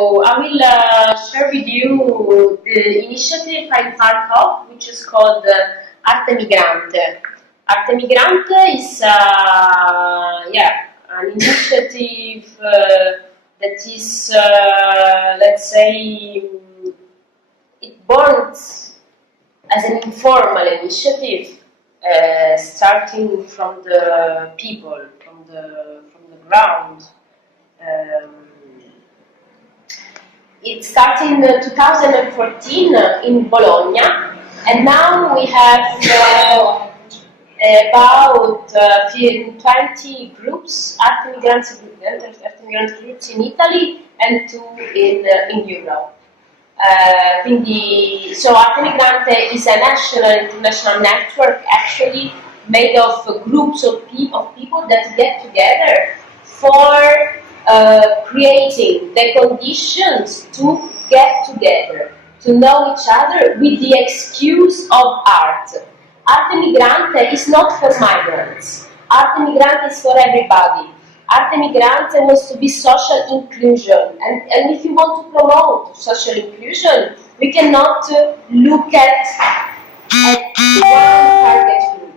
So I will share with you the initiative I'm part of, which is called Arte Migrante. Arte Migrante is an initiative that is, let's say, it born as an informal initiative, starting from the people, from the ground. It started in 2014 in Bologna, and now we have about 20 groups, Arte Migrante groups in Italy and 2 in Europe. So Arte Migrante is a national international network actually made of groups of people that get together for creating the conditions to get together, to know each other with the excuse of art. Arte Migrante is not for migrants. Arte Migrante is for everybody. Arte Migrante wants to be social inclusion. And if you want to promote social inclusion, we cannot look at one target group.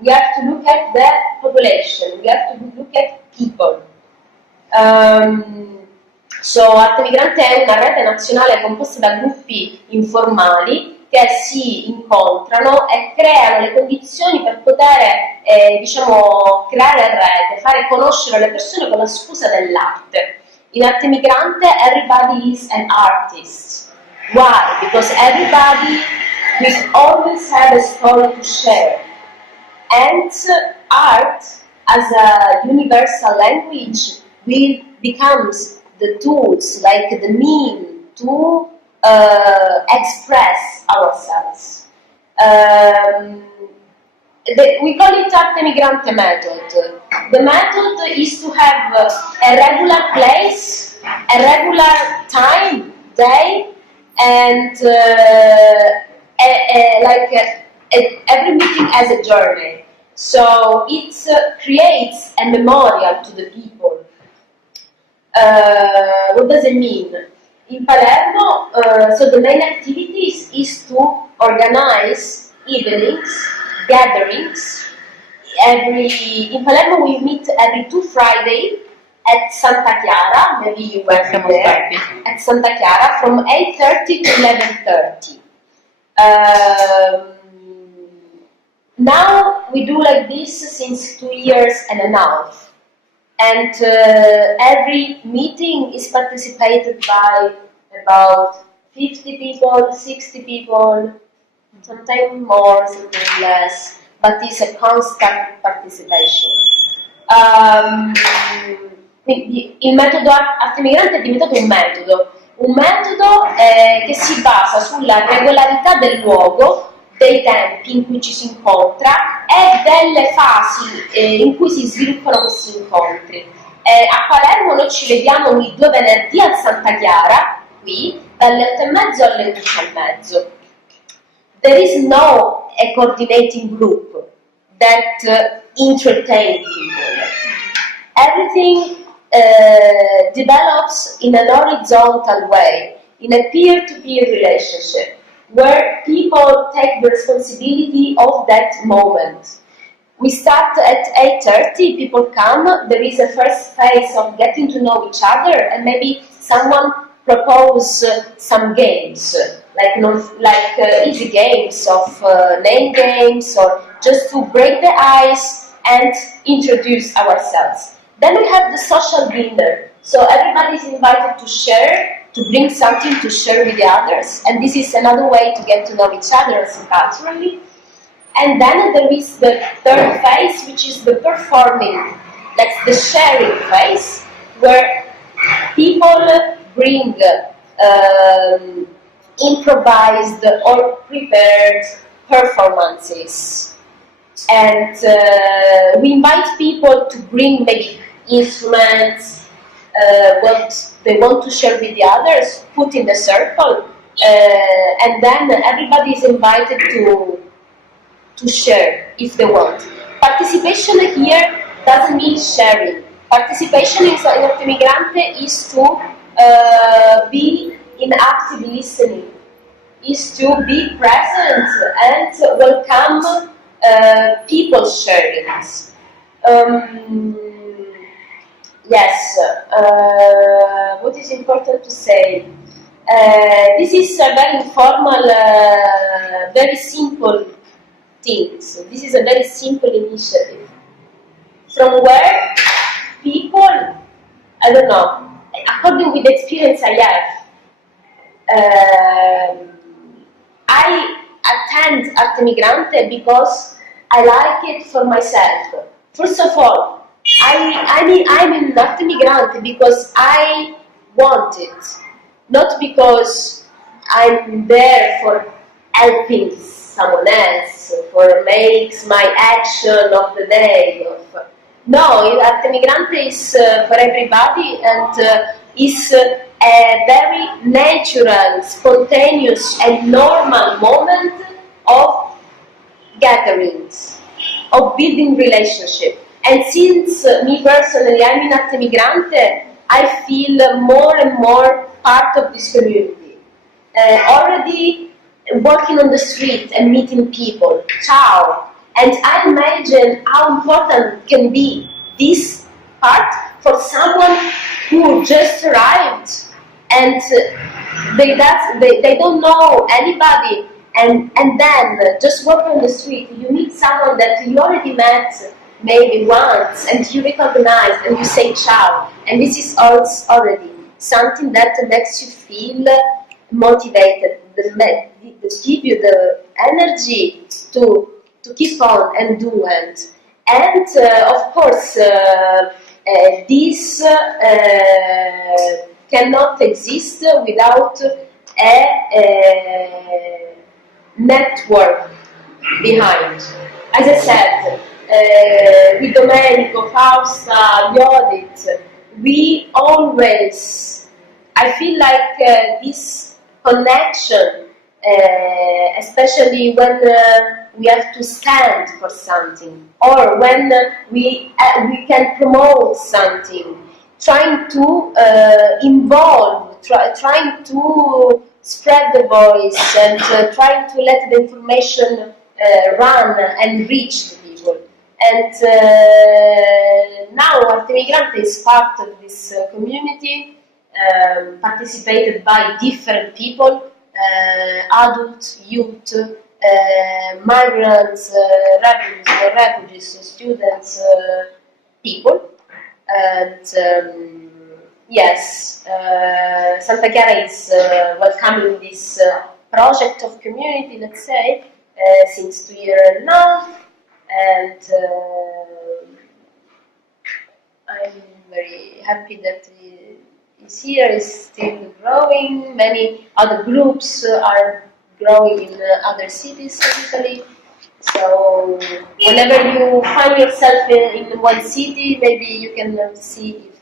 We have to look at the population. We have to look at people. So Arte Migrante è una rete nazionale composta da gruppi informali che si incontrano e creano le condizioni per poter creare rete, fare conoscere le persone con la scusa dell'arte. In Arte Migrante everybody is an artist. Why? Because everybody will always have a story to share. And art as a universal language becomes the tools, like the mean to express ourselves. We call it Arte Migrante method. The method is to have a regular place, a regular time, day, and every meeting as a journey. So it creates a memorial to the people. What does it mean? In Palermo, so the main activities is to organize evenings, gatherings. In Palermo we meet every 2 Fridays at Santa Chiara, maybe you were there, at Santa Chiara from 8:30 to 11:30. Now we do like this since 2 years and a half. And every meeting is participated by about 50 people, 60 people, sometimes more, sometimes less, but it's a constant participation. Il metodo Arte Migrante è diventato un metodo che si basa sulla regolarità del luogo, dei tempi in cui ci si incontra e delle fasi in cui si sviluppano questi incontri. A Palermo noi ci vediamo ogni 2 venerdì a Santa Chiara, qui, dalle 8:30 alle 11:30. There is no a coordinating group that entertains people. Everything develops in an horizontal way, in a peer-to-peer relationship, where people take the responsibility of that moment. We start at 8:30, people come, there is a first phase of getting to know each other, and maybe someone proposes some games, like easy games of name games, or just to break the ice and introduce ourselves. Then we have the social dinner, so everybody is invited to share, to bring something to share with the others, and this is another way to get to know each other culturally. And then there is the third phase, which is the performing, that's the sharing phase, where people bring improvised or prepared performances. And we invite people to bring maybe instruments, what they want to share with the others, put in the circle, and then everybody is invited to share if they want. Participation here doesn't mean sharing. Participation in Arte Migrante is to be in active listening, is to be present and welcome people's sharings. Um, yes, what is important to say? This is a very informal, very simple thing. So this is a very simple initiative. From where people, I don't know, according with the experience I have, I attend Arte Migrante because I like it for myself. First of all, I'm in Arte Migrante because I want it, not because I'm there for helping someone else, for makes my action of the day. No, Arte Migrante is for everybody and is a very natural, spontaneous and normal moment of gatherings, of building relationship. And since me personally, I'm in Arte Migrante, I feel more and more part of this community. Already working on the street and meeting people, ciao. And I imagine how important can be this part for someone who just arrived and they don't know anybody, and then just walk on the street, you meet someone that you already met maybe once, and you recognize and you say ciao, and this is already something that makes you feel motivated, that give you the energy to keep on and do it. And of course, this cannot exist without a network behind. As I said, with Domenico, Fausta, Jodit, we always, I feel like this connection, especially when we have to stand for something, or when we can promote something, trying to involve, trying to spread the voice, and trying to let the information run and reach the people. And now Arte Migrante is part of this community, participated by different people, adults, youth, migrants, refugees, students, people. And yes, Santa Chiara is welcoming this project of community, let's say, since 2 years now, and I'm very happy that is here, is still growing. Many other groups are growing in other cities of Italy. So whenever you find yourself in one city, maybe you can see if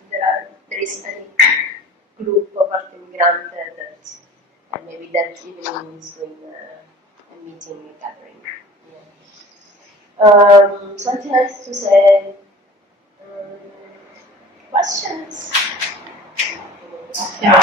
there is any group of Arte Migrante that, and maybe that evening is doing a meeting, a gathering. Yeah. Something else to say? Questions? Yeah.